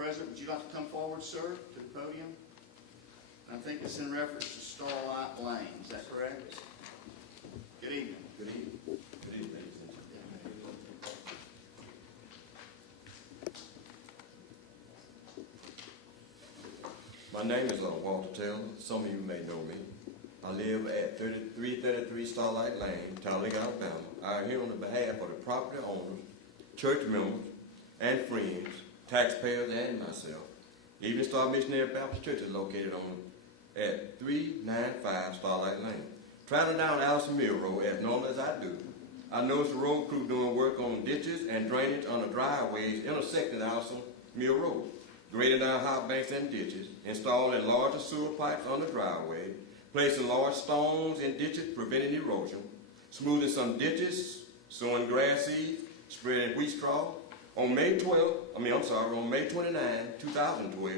President, would you like to come forward, sir, to the podium? I think it's in reference to Starlight Lane. Is that correct? Good evening. Good evening. Good evening, ladies and gentlemen. My name is Walter Taylor. Some of you may know me. I live at 3333 Starlight Lane, Talladega, Alabama. I am here on the behalf of the property owners, church members, and friends, taxpayers, and myself. Evening Star Missionary Baptist Church is located at 395 Starlight Lane. Traveling down Allison Mill Road as normal as I do, I noticed the road crew doing work on ditches and drainage on the driveways intersecting Allison Mill Road, grading down hot banks and ditches, installing larger sewer pipes on the driveway, placing large stones in ditches preventing erosion, smoothing some ditches, sowing grass seeds, spreading wheat straw. On May 29, 2012,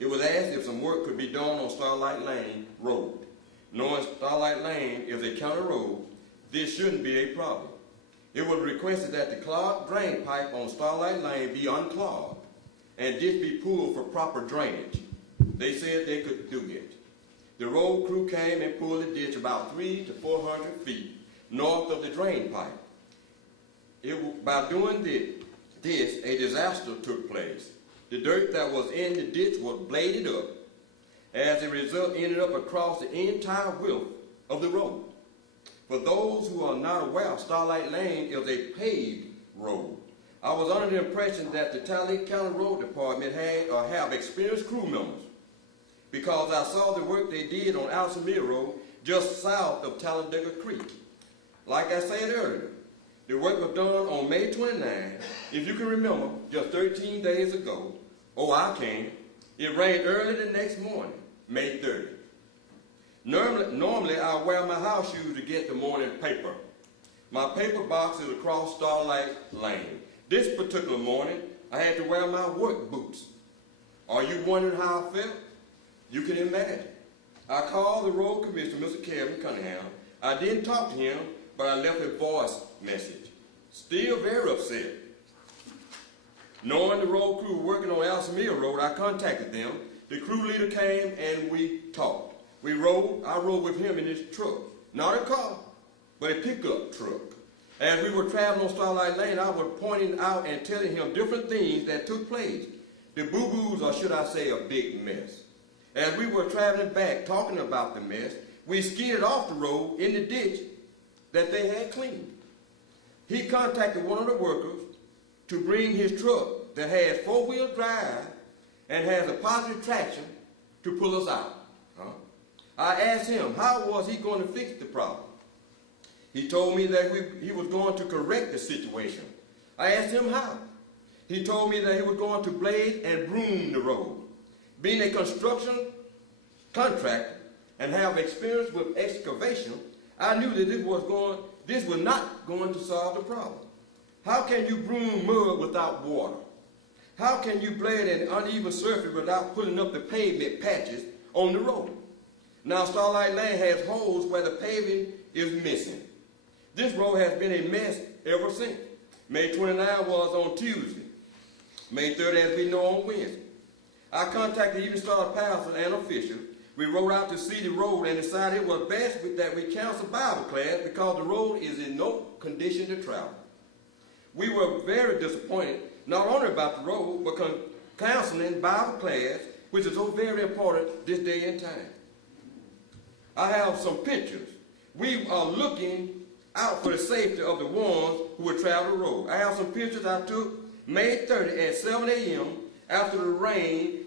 it was asked if some work could be done on Starlight Lane Road. Knowing Starlight Lane is a county road, this shouldn't be a problem. It was requested that the clogged drain pipe on Starlight Lane be unclogged and ditch be pulled for proper drainage. They said they could do it. The road crew came and pulled the ditch about 300 to 400 feet north of the drain pipe. By doing this, a disaster took place. The dirt that was in the ditch was bladed up. As a result, ended up across the entire width of the road. For those who are not aware, Starlight Lane is a paved road. I was under the impression that the Talladega County Road Department have experienced crew members because I saw the work they did on Allison Mill Road just south of Talladega Creek. Like I said earlier, the work was done on May 29. If you can remember, just 13 days ago, I can. It rained early the next morning, May 30. Normally I wear my house shoes to get the morning paper. My paper box is across Starlight Lane. This particular morning, I had to wear my work boots. Are you wondering how I felt? You can imagine. I called the road commissioner, Mr. Kevin Cunningham. I didn't talk to him, but I left a voice message. Still very upset. Knowing the road crew working on Allison Mill Road, I contacted them. The crew leader came and we talked. I rode with him in his truck. Not a car, but a pickup truck. As we were traveling on Starlight Lane, I was pointing out and telling him different things that took place. The boo-boos, or should I say, a big mess. As we were traveling back, talking about the mess, we skidded off the road in the ditch that they had cleaned. He contacted one of the workers to bring his truck that has four-wheel drive and has a positive traction to pull us out. I asked him, how was he going to fix the problem? He told me that he was going to correct the situation. I asked him how. He told me that he was going to blade and broom the road. Being a construction contractor and have experience with excavation, I knew that this was not going to solve the problem. How can you broom mud without water? How can you blade an uneven surface without putting up the pavement patches on the road? Now Starlight Lane has holes where the paving is missing. This road has been a mess ever since. May 29 was on Tuesday. May 30, as we know, on Wednesday. I contacted Evening Star pastor and officials. We rode out to see the road and decided it was best that we cancel Bible class because the road is in no condition to travel. We were very disappointed, not only about the road, but canceling Bible class, which is so very important this day and time. I have some pictures. We are looking out for the safety of the ones who would travel the road. I have some pictures I took May 30 at 7 a.m. after the rain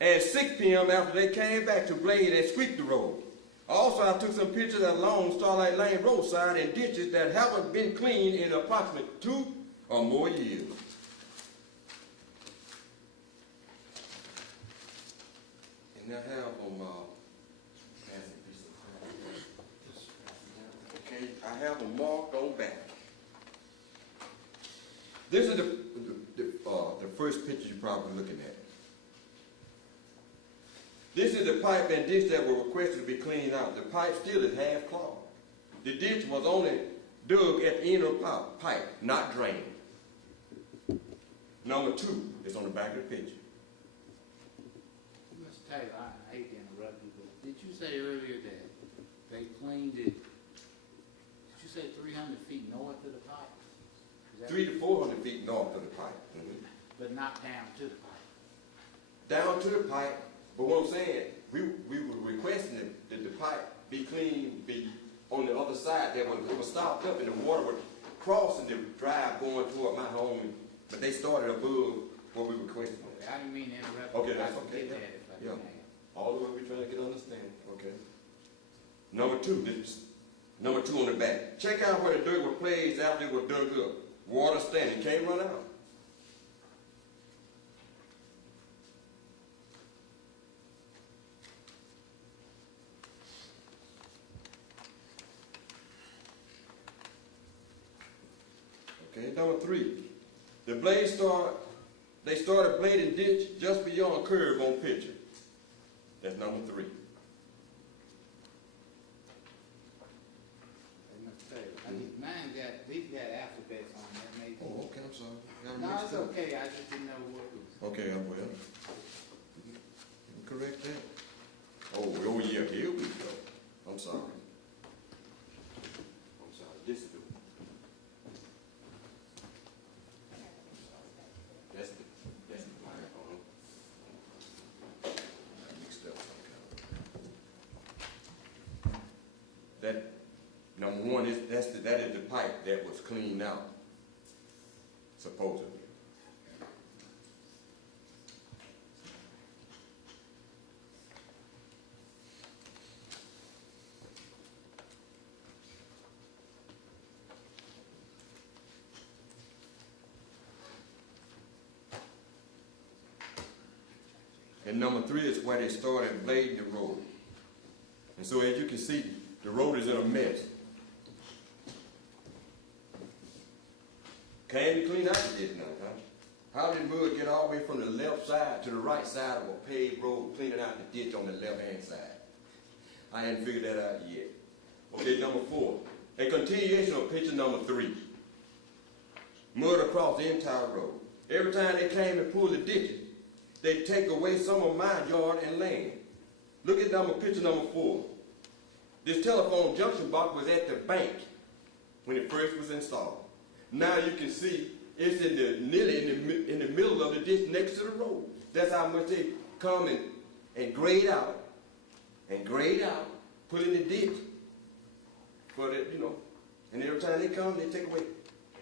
and 6 p.m. after they came back to blade and sweep the road. Also, I took some pictures along Starlight Lane roadside and ditches that haven't been cleaned in approximately 2 or more years. And I have I have them marked on back. This is the first picture you're probably looking at. This is the pipe and ditch that were requested to be cleaned out. The pipe still is half clogged. The ditch was only dug at the end of the pipe, not drained. Number 2 is on the back of the picture. Mr. Taylor, I hate to interrupt you, but did you say earlier that they cleaned it, did you say 300 feet north of the pipe? Is that- 300 to 400 feet north of the pipe. But not down to the pipe? Down to the pipe, but what I'm saying, we were requesting that the pipe be clean, be on the other side. It was stopped up and the water was crossing the drive going toward my home, but they started above what we requested. Okay, I didn't mean to interrupt. Okay, you. that's I can okay. get that if I Yeah. can. All the way we're trying to get understanding, okay? Number 2, number 2 on the back. Check out where the dirt was placed after it was dug up. Water standing, can't run out. Okay, number 3. The blade they started blading ditch just beyond curve on picture. That's number 3. Hey, Mr. Taylor, these got alphabets on it, maybe. Oh, okay, I'm sorry. No, it's okay, I just didn't know what was. Okay, I will. Correct that. Oh, yeah, here we go. I'm sorry. This is the that's the pipe on it. I mixed up some kind. That number 1 is that is the pipe that was cleaned out, supposedly. And number 3 is where they started blading the road. And so as you can see, the road is in a mess. Can you clean out the ditch now, huh? How did mud get all the way from the left side to the right side of a paved road, cleaning out the ditch on the left-hand side? I hadn't figured that out yet. Okay, number 4. A continuation of picture number 3. Mud across the entire road. Every time they came and pulled the ditches, they take away some of my yard and land. Look at picture number 4. This telephone junction box was at the bank when it first was installed. Now you can see it's nearly in the middle of the ditch next to the road. That's how much they come and grade out, put in the ditch for the, and every time they come, they take away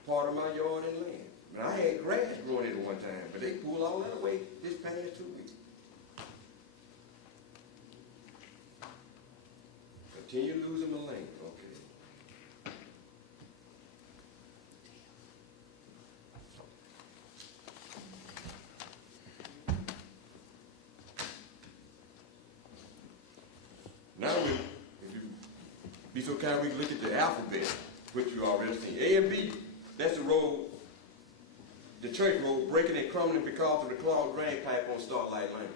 part of my yard and land. But I had grass growing in at one time, but they pulled all that away this past 2 weeks. Continue losing the land, okay. Now, if you be so kind, we can look at the alphabet, which you already seen. A and B, that's the road, the church road, breaking and crumbling because of the clogged drain pipe on Starlight Lane.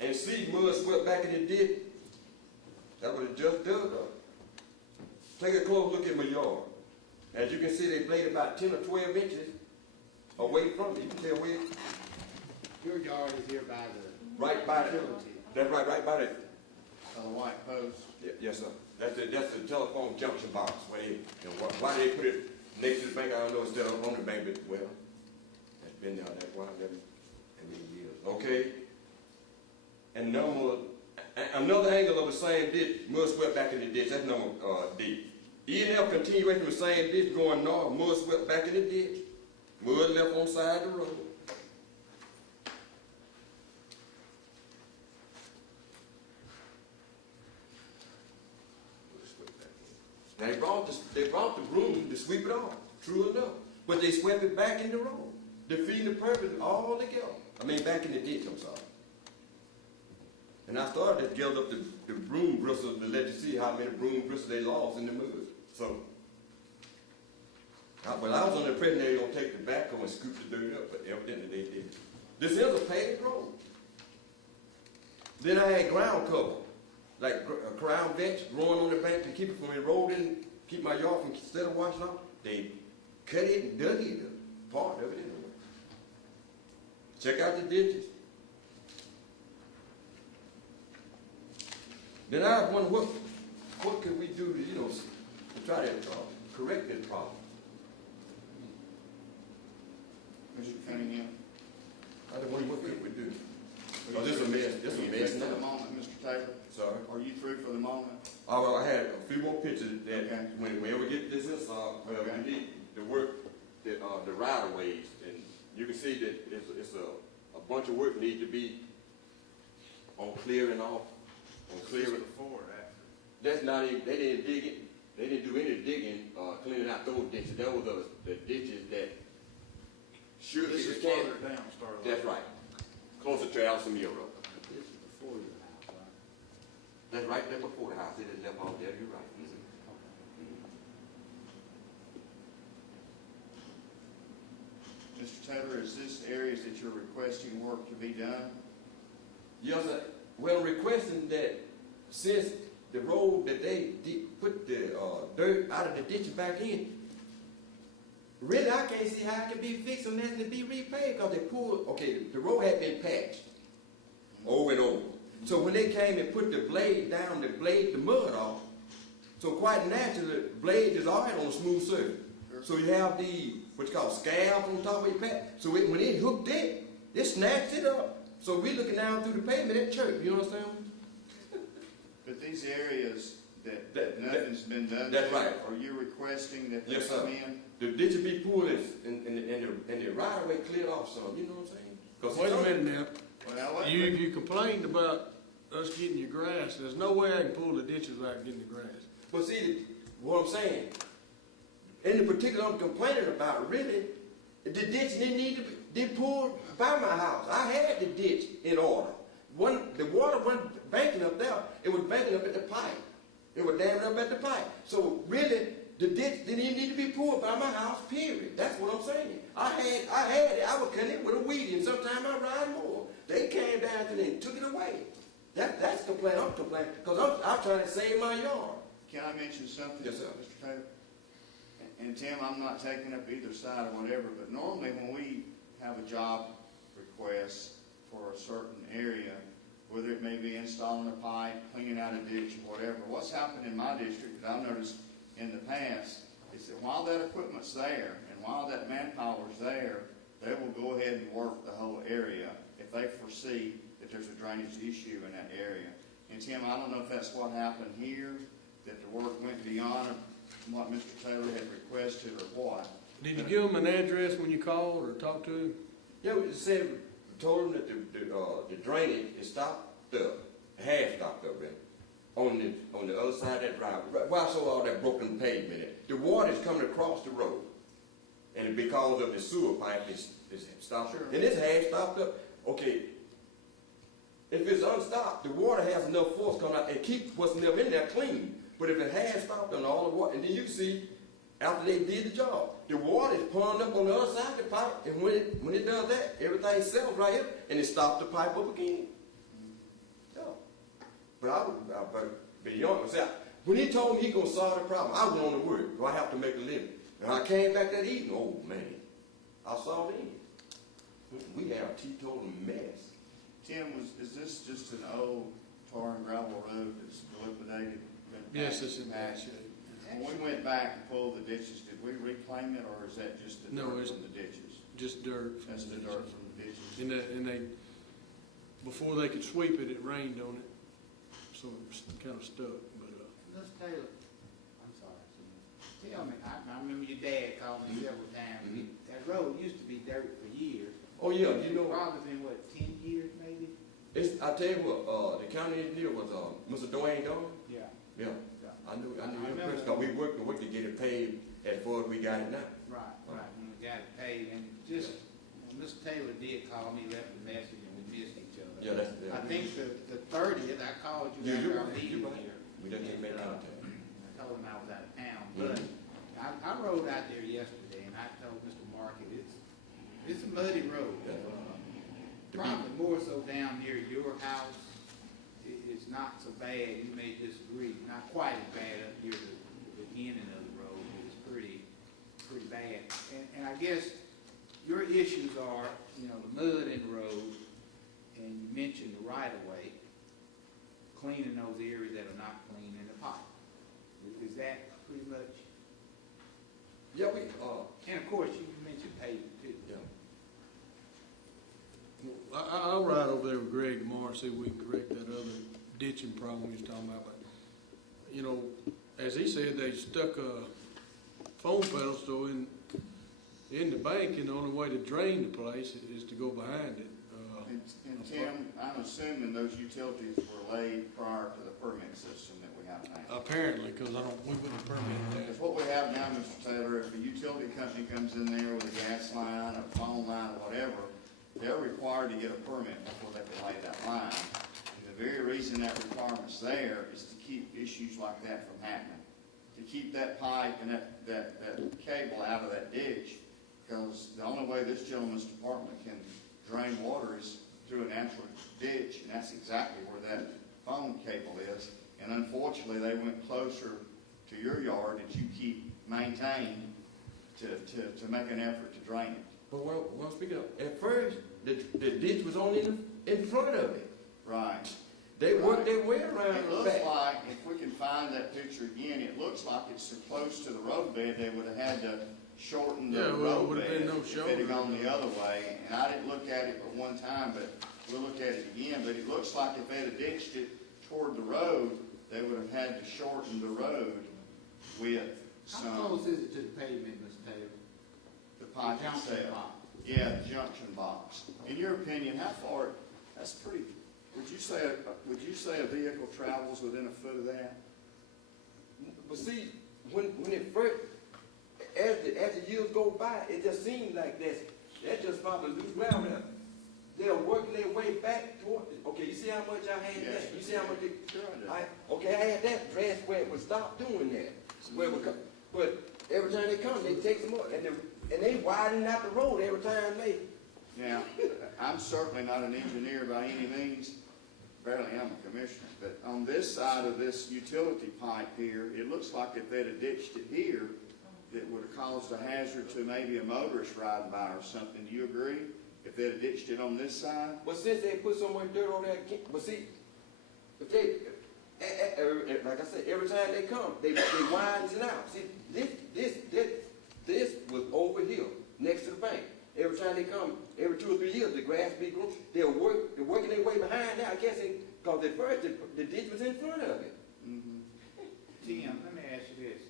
And see mud swept back in the ditch. That was just dug up. Take a close look at my yard. As you can see, they bladed about 10 or 12 inches away from it. You can tell where. Your yard is here by the. Right by the. utility. That's right by the. On the white post. Yes, sir. That's the telephone junction box. Where they, why they put it next to the bank, I don't know. It's still on the bank, but well, that's been there that while, that many years. Okay. And another angle of the same ditch, mud swept back in the ditch. That's number D. E&F continuation of the same ditch going north, mud swept back in the ditch. Mud left on the side of the road. Now they brought the broom to sweep it off, true enough. But they swept it back in the road, defeating the purpose all together. I mean back in the ditch, I'm sorry. And I started to gather up the broom bristles to let you see how many broom bristles they lost in the mud. So, but I was on the impression they were going to take the backhoe and scoop the is a paved road. Then I had ground cover, like ground vets growing on the bank to keep it from eroding, keep my yard from instead of washing off. They cut it and dug it, part of it anyway. Check out the ditches. Then I wonder what could we do to, to try to correct this problem? Mr. Cunningham? I wonder what could we do? Oh, this is a mess. This is a Are you mess through for the now. moment, Mr. Taylor? Sorry. Are you through for the moment? Oh, well, I had a few more pictures that Okay. when we get this installed, Okay. we need to work the right of ways, and you can see that it's a bunch of work need to be on clearing off, on clearing. Before or after? That's not even, they didn't dig it, they didn't do any digging, cleaning out those ditches. Those were the ditches that should This be is can't. farther down, Starlight. That's right, closer to Allison Mill Road. This is before your house, right? That's right there before the house, it is left off there, you're right. Mr. Taylor, is this areas that you're requesting work to be done? Yes, sir. Well, requesting that since the road that they put the dirt out of the ditch back in, really I can't see how it can be fixed unless it be repaved because they pulled, okay, the road had been patched over and over. So when they came and put the blade down, the mud off, so quite naturally, the blade is all right on a smooth surface. So you have the, what's called scab on top of your patch. So when it hooked it snatched it up. So we're looking down through the pavement at church, you know what I'm saying? But these areas that That- nothing's been done that's to, right. are you requesting that they Yes, sir. come in? The ditch will be pulled and the right of way cleared off some, you know what I'm saying? 'Cause Wait a minute now. Well, wait, You complained about us getting your grass. There's no way I can pull the ditches without getting the grass. But see, what I'm saying, in the particular I'm complaining about, really, the ditch didn't need to be pulled by my house. I had the ditch in order. The water wasn't banking up there, it was banking up at the pipe. It was damming up at the pipe. So really, the ditch didn't even need to be pulled by my house, period. That's what I'm saying. I had it, I was cutting it with a weed, and sometimes I ride more. They came down to me and took it away. That's the complaint I'm complaining, because I'm trying to save my yard. Can I mention something? Yes, sir. Mr. Taylor? And Tim, I'm not taking up either side or whatever, but normally when we have a job request for a certain area, whether it may be installing a pipe, cleaning out a ditch, or whatever, what's happened in my district that I've noticed in the past is that while that equipment's there and while that manpower's there, they will go ahead and work the whole area if they foresee that there's a drainage issue in that area. And Tim, I don't know if that's what happened here, that the work went beyond what Mr. Taylor had requested or what. Did you give them an address when you called or talked to them? Yeah, we said, told them that the drainage is stopped up, half stopped up there, on the other side of that driveway. Why I saw all that broken pavement? The water is coming across the road, and because of the sewer pipe, it's stopped. Sure. And it's half stopped up. Okay, if it's unstopped, the water has enough force coming out and keep what's in there clean. But if it has stopped on all the water, and then you see, after they did the job, the water is pouring up on the other side of the pipe, and when it does that, everything settles right here, and it stops the pipe up again. Yeah. But you know what I'm saying? When he told me he gonna solve the problem, I went on to work. Do I have to make a living? And I came back that evening, oh man, I saw it in. We had a teetotal mess. Tim, is this just an old tar and gravel road that's dilapidated? been Yes, patched it's in and bad patched? shape. When we went back and pulled the ditches, did we reclaim it, or is that just the No, dirt it's- from the ditches? Just dirt. That's the dirt from the ditches. And they, before they could sweep it, it rained on it, so it was kind of stuck, but, Let's Taylor, I'm sorry, tell me, I remember your dad called me several times. Mhm. That road used to be dirt for years. Oh yeah, you know, Probably been, what, 10 years maybe? I tell you what, the county engineer was Mr. Dwayne Dunn. Yeah. Yeah, I knew I him remember. personally, 'cause we worked to get it paid as far as we got it now. Right, when we got it paid, and just, Mr. Taylor did call me, left a message, and we missed each other. Yeah, that's. I think the 30th, I called you Yeah, after you're our right, meeting you're right. here. We just didn't make contact. I told him I was out of town, Mhm. but I rode out there yesterday, and I told Mr. Market, it's a muddy road. Yeah. Probably more so down near your house, it's not so bad, you may disagree, not quite as bad up near the beginning of the road, but it's pretty bad. And I guess your issues are, you know, the mud in the road, and you mentioned the right-of-way, cleaning those areas that are not clean in the pipe. Is that pretty much? Yeah, And of course, you mentioned paving too. yeah. I'll ride over there with Greg tomorrow and see if we can correct that other ditching problem he was talking about. But, you know, as he said, they stuck a foam pedestal in the bank, and the only way to drain the place is to go behind it. And Tim, I'm assuming those utilities were laid prior to the permit system that we have now. Apparently, because we wouldn't permit that. Because what we have now, Mr. Taylor, if a utility company comes in there with a gas line, a phone line, or whatever, they're required to get a permit before they can lay that line. And the very reason that requirement's there is to keep issues like that from happening. To keep that pipe and that cable out of that ditch, because the only way this gentleman's department can drain water is through a natural ditch, and that's exactly where that phone cable is. And unfortunately, they went closer to your yard that you keep maintaining to make an effort to drain it. But well, speaking of, at first, the ditch was only in front of it. Right. They worked their way around It the looks back. like, if we can find that picture again, it looks like it's so close to the roadbed, they would have had to shorten the Yeah, well, it would roadbed have been no if it had shoulder. gone the other way. And I didn't look at it but one time, but we'll look at it again. But it looks like if they'd have ditched it toward the road, they would have had to shorten the road with How some, close is it to the pavement, Mr. Taylor? the pipe The junction itself. box. Yeah, the junction box. In your opinion, how far, that's pretty, would you say a vehicle travels within a foot of that? But see, when it first, as the years go by, it just seems like that's just probably loose ground now. They're working their way back toward it. Okay, you see how much I had Yes, that? You see how much it, Sure I do. okay, I had that dress where it would stop doing that. Where it would come, but every time they come, they take some more, and they widen out the road every time they. Now, I'm certainly not an engineer by any means, barely am a commissioner, but on this side of this utility pipe here, it looks like if they'd have ditched it here, it would have caused a hazard to maybe a motorist riding by or something. Do you agree? If they'd have ditched it on this side? But since they put so much dirt on that, but see, if they, like I said, every time they come, they widens it out. See, this was over here, next to the bank. Every time they come, every 2 or 3 years, the grass be growing. They're working their way behind now, I guess, because at first the ditch was in front of it. Mm-hmm. Tim, let me ask you this.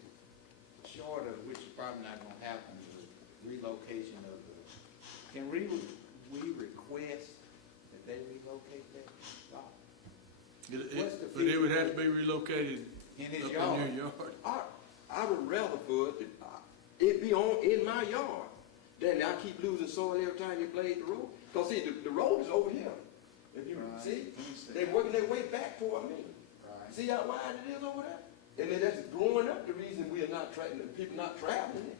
Short of, which is probably not gonna happen, the relocation of the, can we request that they relocate that stop? What's the But it would have to be relocated In his up yard? in your yard. I would rather for it be in my yard than I keep losing soil every time you blade the road. Because see, the road is over here. If you Right. see, Let me see. they're working their way back toward me. Right. See how wide it is over there? And then that's growing up the reason we are not people not traveling it.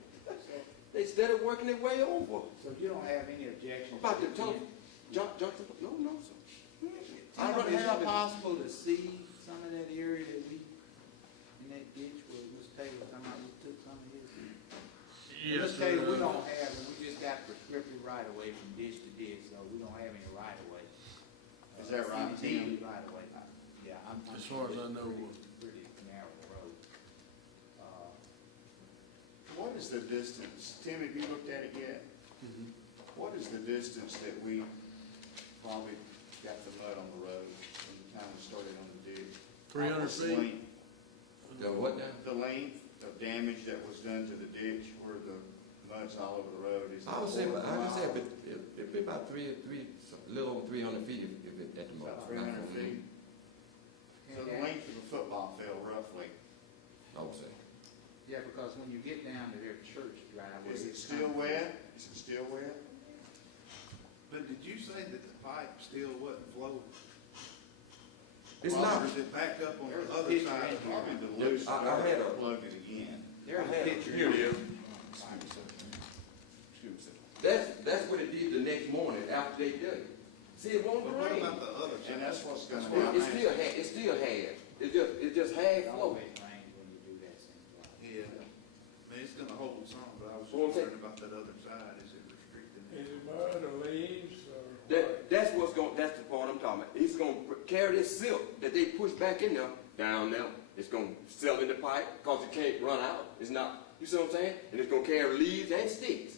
They instead of working their way over. So you don't have any objections? About the to jump, Tim? no, sir. Tim, don't is have it it. possible to see some of that area that in that ditch where Mr. Taylor, we took some of his? Yes, Mr. Taylor, we sir. don't have, we just got prescriptive right of way from ditch to ditch, so we don't have any right of way. Is that right, Any Tim? right of way. Yeah, I'm. As far as I know. Pretty narrow road. What is the distance? Tim, have you looked at it yet? Mhm. What is the distance that we probably got the mud on the road from the time we started on the ditch? 300 What's the feet? length- The what now? The length of damage that was done to the ditch where the mud's all over the road is. I would say, about but it'd be about a little over 300 feet if it at the most. About 300 feet. So the length of a football field roughly. I would say. Yeah, because when you get down to their church driveway. Is it it's still kind of- wet? Is it still wet? But did you say that the pipe still wasn't flowing? It's Or not. is it backed up on There's the a other picture side in of here. the Probably the loose. I had a- Plug it again. There's a I had- picture. here it is. Excuse me. That's what it did the next morning after they did it. See, it won't But what rain. about the other side? And that's what's gonna It happen. it's still half. It just half It flow. always rains when you do that, seems like. Yeah, I mean, it's gonna hold some, but I was Well, I'm saying- concerned about that other side, is it restricting it? Is it mud or leaves or? That's the part I'm talking about. It's gonna carry this silk that they push back in there, down there. It's gonna sell in the pipe, cause it can't run out. It's not, you see what I'm saying? And it's gonna carry leaves and sticks.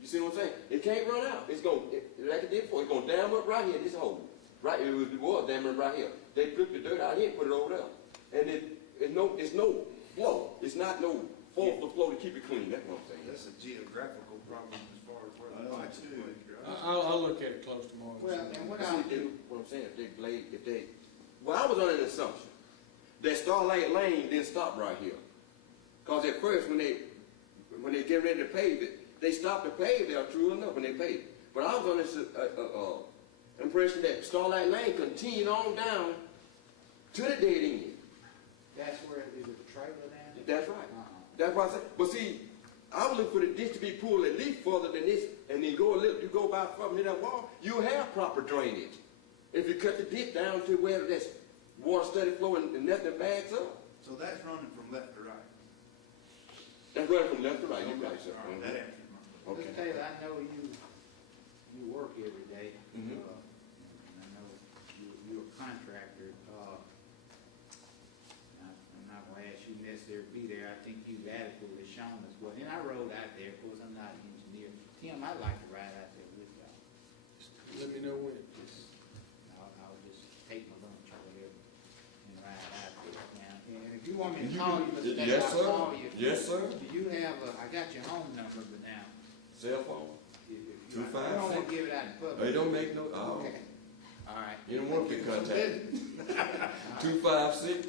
You see what I'm saying? It can't run out. It's gonna, like it did before, it's gonna dam up right here, this hole. Right, it was damming right here. They took the dirt out here and put it over there. And it's no flow. It's not no fault of flow to keep it clean. That's what I'm saying. That's a geographical problem as far as where the Well, pipes are too. placed, right? I'll look at it close tomorrow. Well, and what See, I'll do, what I'm saying, well, I was under the assumption that Starlight Lane didn't stop right here. Cause at first when they get ready to pave it, they stopped to pave there, true enough, when they paved it. But I was under this impression that Starlight Lane continued on down to the dead end. that's where there's a trailer down there? That's right. Uh-uh. That's why I said, but see, I was looking for the ditch to be pulled at least further than this, and then you go by from that wall, you have proper drainage. If you cut the ditch down to where there's water steady flowing and nothing backs up, So that's running from left to right? that's running from left to right. You're right, sir. All right, that answers my question. Okay. Mr. Taylor, I know you work every day. Mhm. And I know you're a contractor. I'm not gonna ask you necessarily to be there. I think you've adequately shown us what, and I rode out there, of course, I'm not an engineer. Tim, I'd like to ride out there with y'all. Let me know when. I'll just take my lunch or whatever and ride out there. Now, and if you want me to You call can- you, Mr. Taylor, yes, I'll sir. call you. Yes, sir. Do you have, I got your home number, but now, Cell phone. if you, 256. I don't want to give it out in public. They don't make no. Oh, Okay. All right. you don't want to get contacted. Uh-huh. 256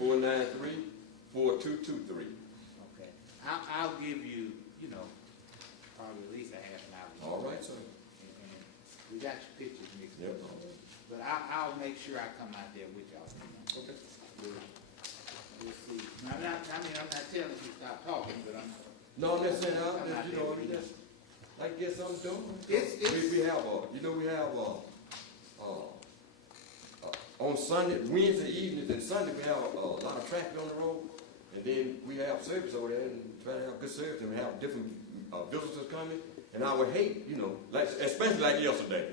493 4223. Okay. I'll give you, probably at least a half an hour. All right, sir. And we got your pictures mixed Yep. up. But I'll make sure I come out there with y'all. Okay. We'll see. Now, I'm not telling you to stop talking, but I'm. No, I'm just saying, I'm not there with you. I guess I'm doing. It's- We have on Sunday, Wednesday evenings and Sunday, we have a lot of traffic on the road. And then we have service over there and try to have good service and we have different visitors coming. And I would hate, especially like yesterday.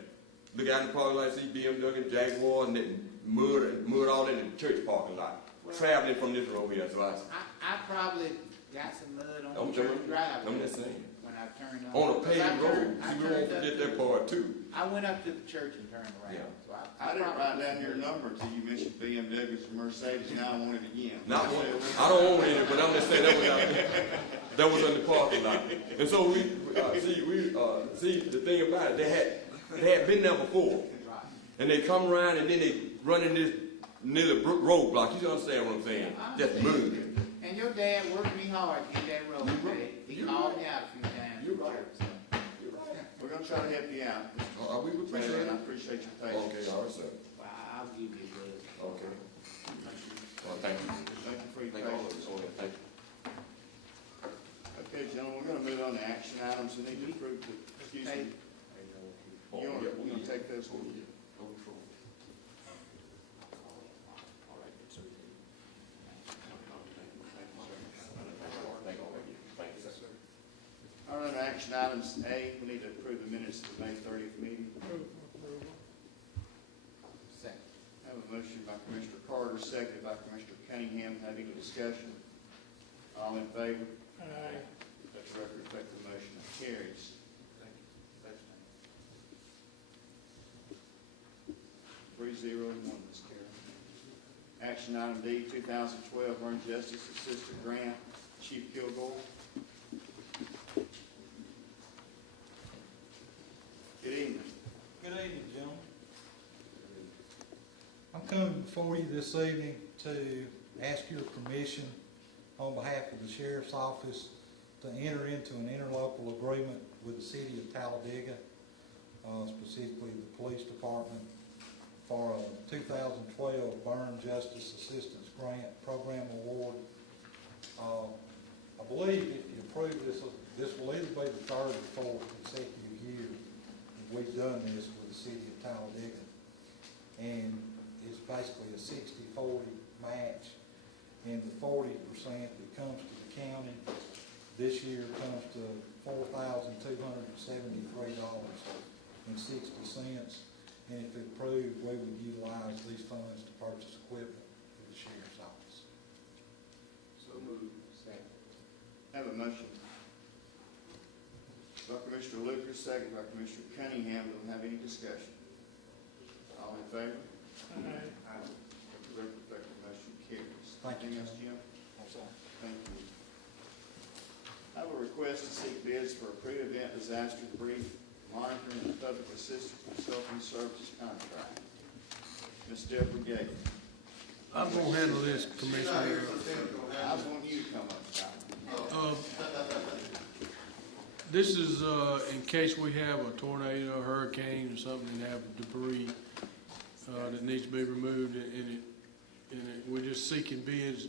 Look out in the parking lot, see BMW, Jaguar, and then mud all in the church parking lot. Traveling from this road here, so I probably got some mud on I'm the church just- driveway. I'm just saying. When I turned On a 'cause paved I road, turned- I see, we won't turned up forget to- that part too. I went up to the church and turned around. Yeah. So I didn't write down your number until you mentioned BMWs and Mercedes, now I want it again. Not one, I don't own any, but I'm just saying that was in the parking lot. And so see, the thing about it, they had been there before. Right. And they come around and then they run in this nearly roadblock. You understand what I'm saying? Just move. And your dad worked me hard to get that road paid. He You're called right. me out a few times. You're right. So, We're gonna try to help you out, We would Taylor, appreciate and I it. appreciate your patience. Okay, all right, sir. well, I'll give you a buzz. Okay. Well, thank you. Thank you for your Thank all of patience. us. Okay, thank you. Okay, gentlemen, we're gonna move on to action items, we need to approve the, excuse Hey, me, you wanna take those? Oh, yeah. No control. all right, so we can- Thank all of you. Thank you, sir. All right, action items A, we need to approve the minutes of the May 30th meeting. Second. I have a motion by Commissioner Carter, seconded by Commissioner Cunningham, have any discussion? All in favor? Aye. Let the record reflect the motion carries. Thank you. Thanks, man. 3-0 and 1, Ms. Carroll. Action item D, 2012 Earned Justice Assistant Grant, Chief Kilgore. Good evening. Good evening, gentlemen. I'm coming before you this evening to ask your permission on behalf of the Sheriff's Office to enter into an interlocal agreement with the City of Talladega, specifically the Police Department, for a 2012 Burn Justice Assistance Grant Program Award. I believe if you approve this, this will either be the third or fourth consecutive year we we've done this with the city of Talladega. And it's basically a 60-40 match. And the 40% that comes to the county this year comes to $4,273.60. And if approved, we would utilize these funds to purchase equipment for the sheriff's office. So moved. Second. Have a motion by Commissioner Lucas, second by Commissioner Cunningham. Do we have any discussion? All in favor? Aye. Let the record reflect the motion carries. Thank you, Anything else, Jim? That's all. Thank you. I have a request to seek bids for a pre-event disaster debris monitoring and public assistance consulting services contract. Ms. Deborah Gates. I'm gonna handle this, Commissioner. I want you to come up, Scott. This is, in case we have a tornado, a hurricane, or something, and have debris, that needs to be removed, and we're just seeking bids,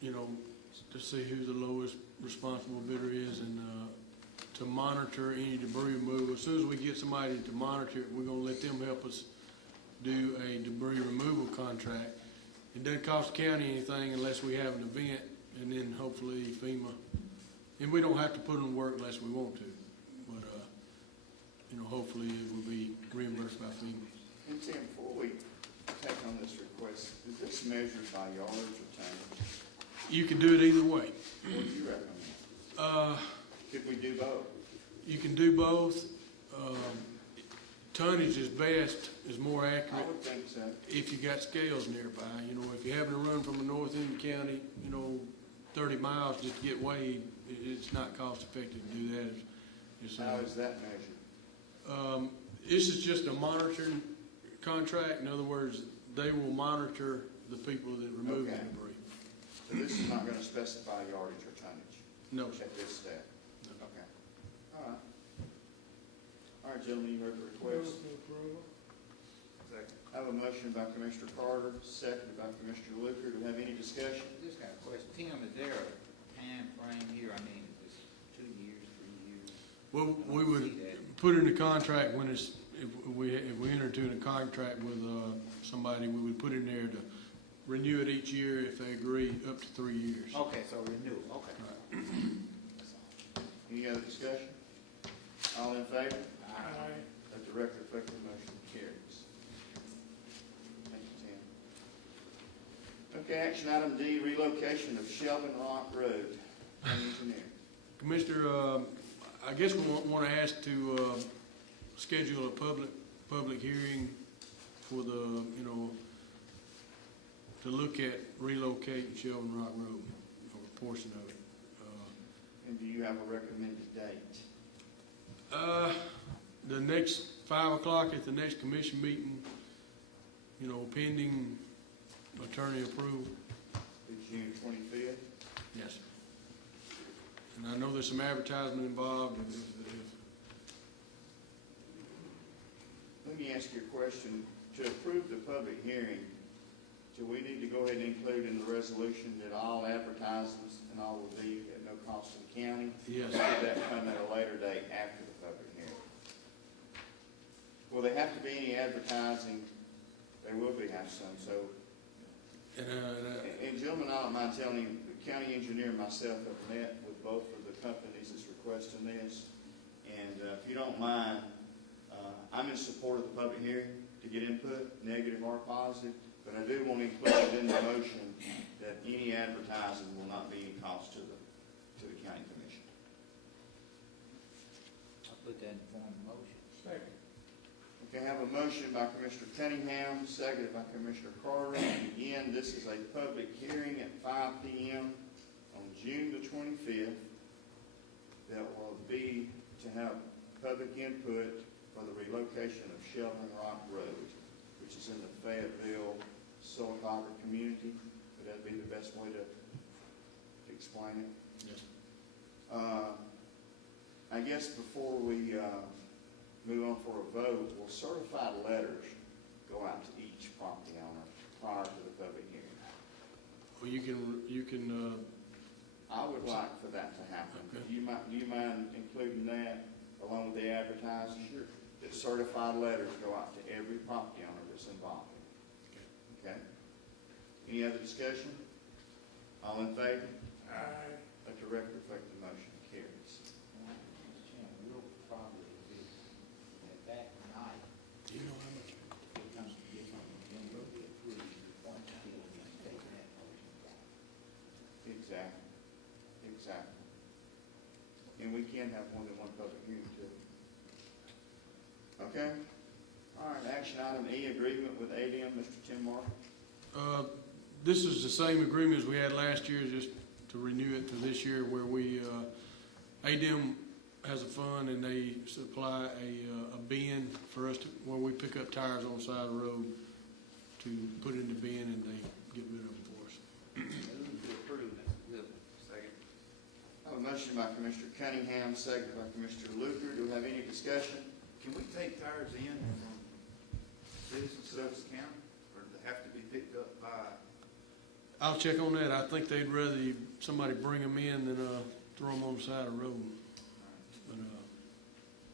you know, to see who the lowest responsible bidder is, and, to monitor any debris removal. As soon as we get somebody to monitor it, we're gonna let them help us do a debris removal contract. It doesn't cost the county anything unless we have an event, and then hopefully FEMA, and we don't have to put them to work unless we want to, but, you know, hopefully it will be reimbursed by FEMA. And Tim, before we take on this request, is this measured by yardage or tonnage? You can do it either way. What do you recommend? Could we do both? You can do both. Tonnage is best, is more I accurate would think so. if you got scales nearby. You know, if you're having to run from the north end of the county, you know, 30 miles just to get weighed, it's not cost effective to do that. It's, How is that measured? this is just a monitoring contract. In other words, they will monitor the people that remove the Okay. debris. So this is not gonna specify yardage or tonnage No, sir. at this step? No. Okay. All right. All right, gentlemen, you heard the Move request. for approval. Second. I have a motion by Commissioner Carter, seconded by Commissioner Luker. Do we have any discussion? Just got a question. Tim, is there a time frame here? I mean, is this 2 years, 3 years? Well, I we don't would see that. put in the contract when it's, if we enter into a contract with, somebody, we would put in there to renew it each year if they agree, up to 3 years. Okay, so renewal, okay. Right. That's all. Any other discussion? All in favor? Aye. Let the record reflect the motion carries. Thank you, Tim. Okay, action item D, relocation of Shelvin Rock Road. County Engineer. Commissioner, I guess we want to ask to schedule a public hearing for the, you know, to look at relocating Shelvin Rock Road, or a portion of it. And do you have a recommended date? The next 5 o'clock at the next commission meeting, you know, pending attorney approval. June 25th? Yes, sir. And I know there's some advertisement involved, and Let me ask you a question. To approve the public hearing, do we need to go ahead and include in the resolution that all advertisements and all will be at no cost to the county? yes, Or should that come at a later date after the public hearing? Will there have to be any advertising? There will be, have some, so. And gentlemen, I don't mind telling you, the county engineer and myself have met with both of the companies that's requesting this. And if you don't mind, I'm in support of the public hearing to get input, negative or positive, but I do want to include it in the motion that any advertising will not be a cost to the county commission. I'll put that in form of motion. Second. Okay, I have a motion by Commissioner Cunningham, seconded by Commissioner Carter. And again, this is a public hearing at 5 p.m. on June the 25th. That will be to have public input for the relocation of Shelvin Rock Road, which is in the Fayetteville, Sylacauga community. Would that be the best way to explain it? yes. I guess before we move on for a vote, will certified letters go out to each property owner prior to the public hearing? Well, you can, I would like for that to happen. Okay. Do you mind including that along along with the advertising. Sure. That certified letters go out to every property owner that's involved. Okay? Any other discussion? All in favor? Aye. Let the record reflect the motion carries. Mr. Chairman, we'll probably be at that night, Do you know how much? it comes to get something, then we'll be approved, the point still again, taking that motion back. Exactly. Exactly. And we can have more than one public hearing too. Okay? All right, action item E, agreement with ADM, Mr. Tim Martin. This is the same agreement as we had last year, just to renew it to this year, where we, ADM has a fund and they supply a bin for us to, where we pick up tires on the side of the road to put in the bin and they get rid of them for us. Move to approve, Mr. Little. Second. I have a motion by Commissioner Cunningham, second by Commissioner Luker. Do we have any discussion? Can we take tires in from citizens of the county, or do they have to be picked up by? I'll check on that. I think they'd rather somebody bring them in than, throw them on the side of the road.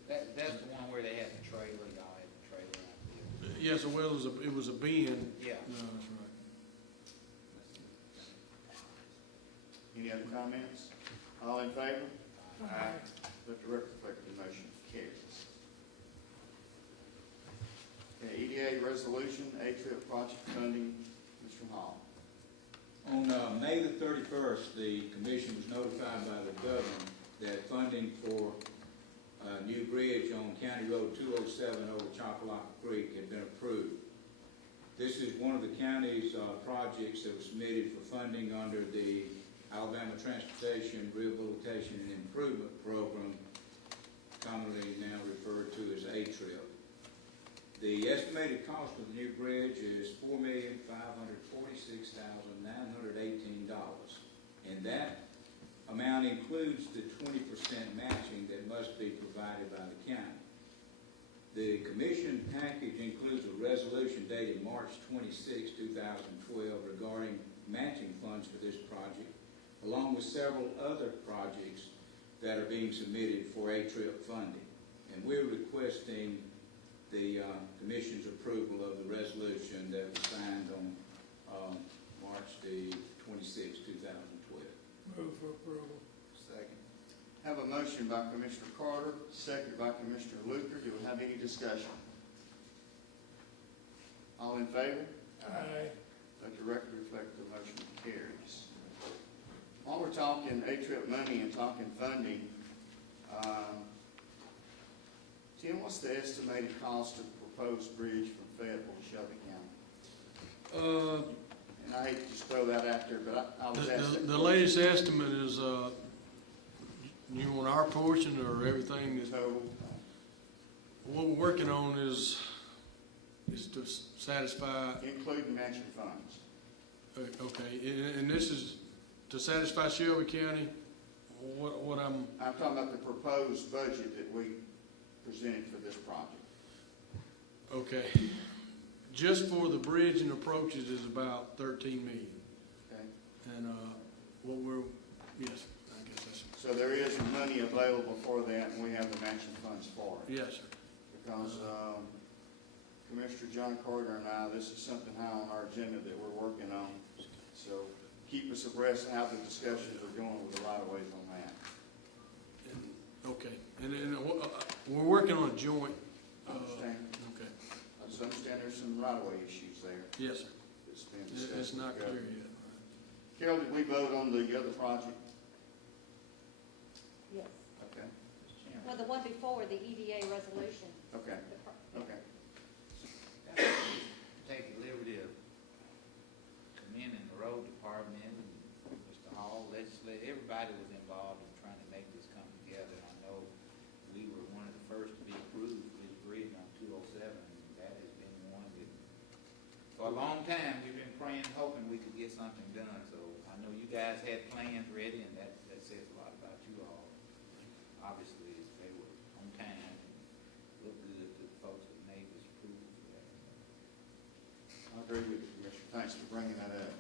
But, That's the one where they had the trailer, y'all had the trailer out there. yes, well, it was a bin. Yeah. No, that's right. Any other comments? All in favor? Aye. Let the record reflect the motion carries. Okay, EDA resolution, A-Trip project funding, Mr. Hall. On May the 31st, the commission was notified by the governor that funding for a new bridge on County Road 207 over Chapalaka Creek had been approved. This is one of the county's projects that was submitted for funding under the Alabama Transportation Rehabilitation and Improvement Program, commonly now referred to as A-Trip. The estimated cost of the new bridge is $4,546,918, and that amount includes the 20% matching that must be provided by the county. The commission package includes a resolution dated March 26, 2012 regarding matching funds for this project, along with several other projects that are being submitted for A-Trip funding. And we're requesting the commission's approval of the resolution that was signed on March the 26th, 2012. Move for approval. Second. Have a motion by Commissioner Carter, second by Commissioner Luker. Do we have any discussion? All in favor? Aye. Let the record reflect the motion carries. While we're talking A-Trip money and talking funding, Tim, what's the estimated cost of the proposed bridge from Fayetteville to Shelby County? And I hate to just throw that out there, but I was asked The latest estimate is, you want our portion or everything? total. What we're working on is to satisfy, Including matching funds. okay, and this is to satisfy Shelby County, what I'm, I'm talking about the proposed budget that we presented for this project. okay. Just for the bridge and approaches is about 13 million. Okay? And, what we're, yes, I guess that's, So there is money available for that, and we have the matching funds for it. yes, sir. Because Commissioner John Carter and I, this is something high on our agenda that we're working on. So keep us abreast of how the discussions are going with the right-of-ways on that. Okay, and we're working on a joint, I understand. okay, I just understand there's some right-of-way issues there. yes, sir. That's been discussed. It's not with the clear government. yet. Carol, did we vote on the other project? Yes. Okay, Mr. Chairman. Well, the one before, the EDA resolution. okay, the pro- okay. Take the liberty of commending the road department and Mr. Hall, legislature, everybody was involved in trying to make this come together. I know we were one of the first to be approved for this bridge on 207, and that has been one that, for a long time, we've been praying, hoping we could get something done. So I know you guys had plans ready, and that says a lot about you all. Obviously, they were on time and looked good to the folks that made this approval for that. I agree with you, Commissioner. Thanks for bringing that up.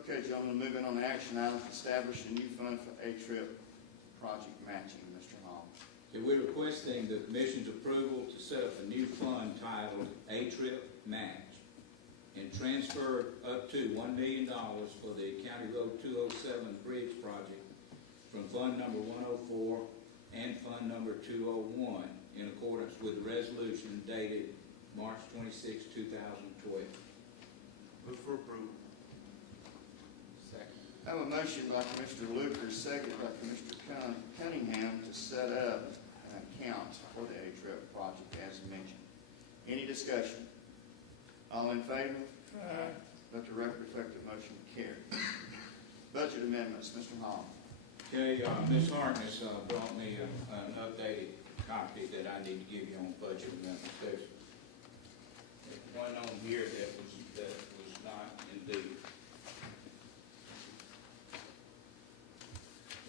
Okay, gentlemen, moving on to action items, establish a new fund for A-Trip project matching, Mr. Hall. that we're requesting the commission's approval to set up a new fund titled A-Trip Match and transfer up to $1 million for the County Road 207 Bridge Project from Fund Number 104 and Fund Number 201 in accordance with the resolution dated March 26, 2012. Move for approval. Second. I have a motion by Commissioner Luker, seconded by Commissioner Cunningham to set up an account for the A-Trip project as mentioned. Any discussion? All in favor? Aye. Let the record reflect the motion carried. Budget amendments, Mr. Hall. Okay, Ms. Harkness brought me an updated copy that I need to give you on budget amendments. There's one on here that was not in due.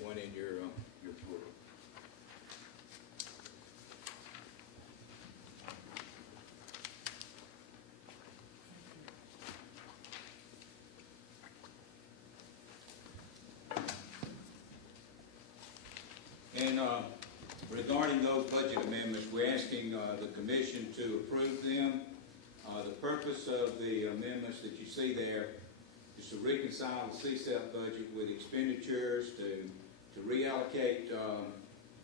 One in your book. And regarding those budget amendments, we're asking the commission to approve them. The purpose of the amendments that you see there is to reconcile the CSEP budget with expenditures, to reallocate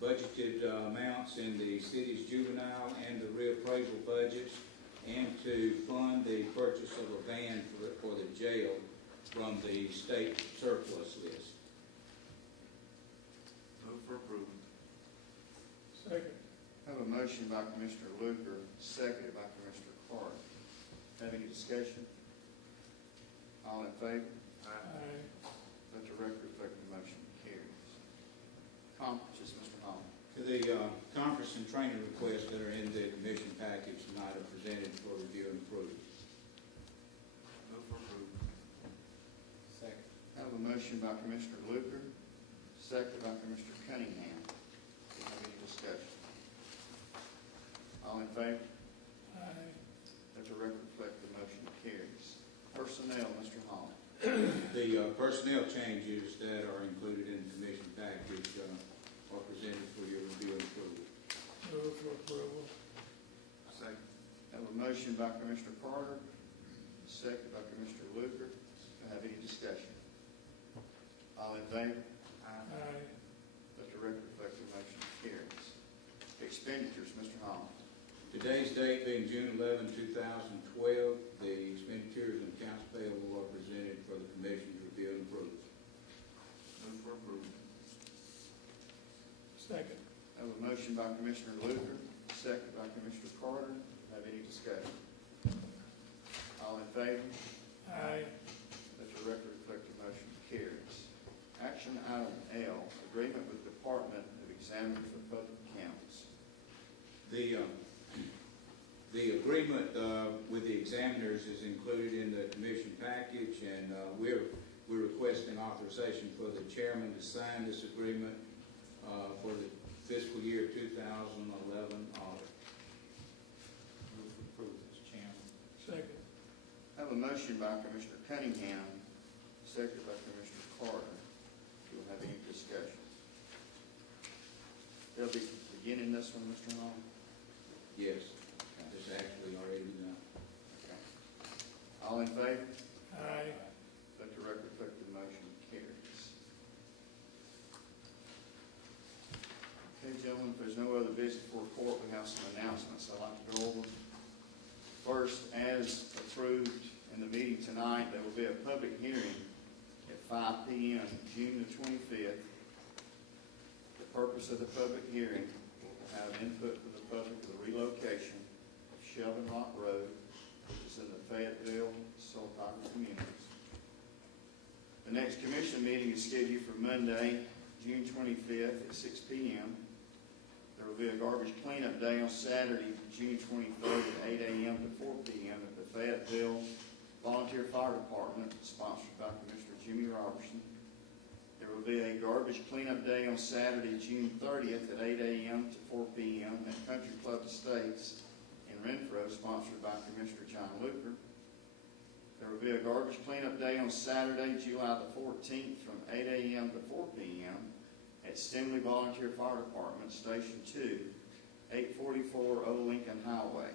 budgeted amounts in the city's juvenile and the reappraisal budgets, and to fund the purchase of a van for the jail from the state surplus list. Move for approval. Second. I have a motion by Commissioner Luker, seconded by Commissioner Carter. Have any discussion? All in favor? Aye. Let the record reflect the motion carries. Conferences, Mr. Hall. The conference and training requests that are in the commission package tonight are presented for review and approval. Move for approval. Second. I have a motion by Commissioner Luker, seconded by Commissioner Cunningham. Have any discussion? All in favor? Aye. Let the record reflect the motion carries. Personnel, Mr. Hall. The personnel changes that are included in the commission package are presented for your review and approval. Move for approval. Second. I have a motion by Commissioner Carter, seconded by Commissioner Luker. Have any discussion? All in favor? Aye. Let the record reflect the motion carries. Expenditures, Mr. Hall. Today's date being June 11, 2012, the expenditures and accounts payable are presented for the commission's review and approval. Move for approval. Second. I have a motion by Commissioner Luker, second by Commissioner Carter. Have any discussion? All in favor? Aye. Let the record reflect the motion carries. Action item L, agreement with Department of Examiners of Public Accounts. The agreement with the examiners is included in the commission package, and we're requesting authorization for the chairman to sign this agreement for the fiscal year 2011 audit. Move for approval, Mr. Chairman. Second. I have a motion by Commissioner Cunningham, seconded by Commissioner Carter. Do we have any discussion? They'll be beginning this one, Mr. Hall? Yes, it's actually already done. Okay. All in favor? Aye. Let the record reflect the motion carries. Okay, gentlemen, if there's no other business for court, we have some announcements I'd like to go over. First, as approved in the meeting tonight, there will be a public hearing at 5 p.m., June the 25th. The purpose of the public hearing will have input from the public of the relocation of Shelvin Rock Road, which is in the Fayetteville, Sultana communities. The next commission meeting is scheduled for Monday, June 25th at 6 p.m. There will be a garbage cleanup day on Saturday, June 23rd at 8 a.m. to 4 p.m. at the Fayetteville Volunteer Fire Department, sponsored by Commissioner Jimmy Robertson. There will be a garbage cleanup day on Saturday, June 30th at 8 a.m. to 4 p.m. at Country Club Estates in Renfro, sponsored by Commissioner John Luker. There will be a garbage cleanup day on Saturday, July the 14th from 8 a.m. to 4 p.m. at Stimley Volunteer Fire Department, Station 2, 844 Old Lincoln Highway,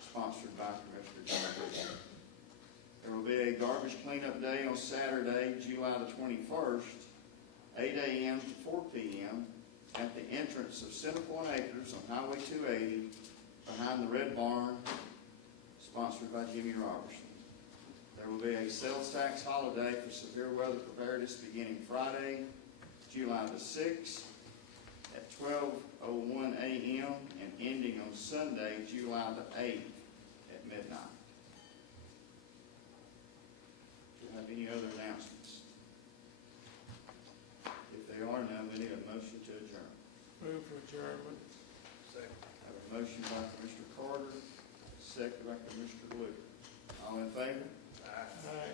sponsored by Commissioner John Bridges. There will be a garbage cleanup day on Saturday, July the 21st, 8 a.m. to 4 p.m. at the entrance of Centerpoint Acres on Highway 280, behind the Red Barn, sponsored by Jimmy Robertson. There will be a sales tax holiday for severe weather preparedness beginning Friday, July the 6th at 12:01 a.m. and ending on Sunday, July the 8th at midnight. Do you have any other announcements? If there are none, we need a motion to adjourn. Move for adjournment. I have a motion by Commissioner Carter, second by Commissioner Wood. All in favor? Aye.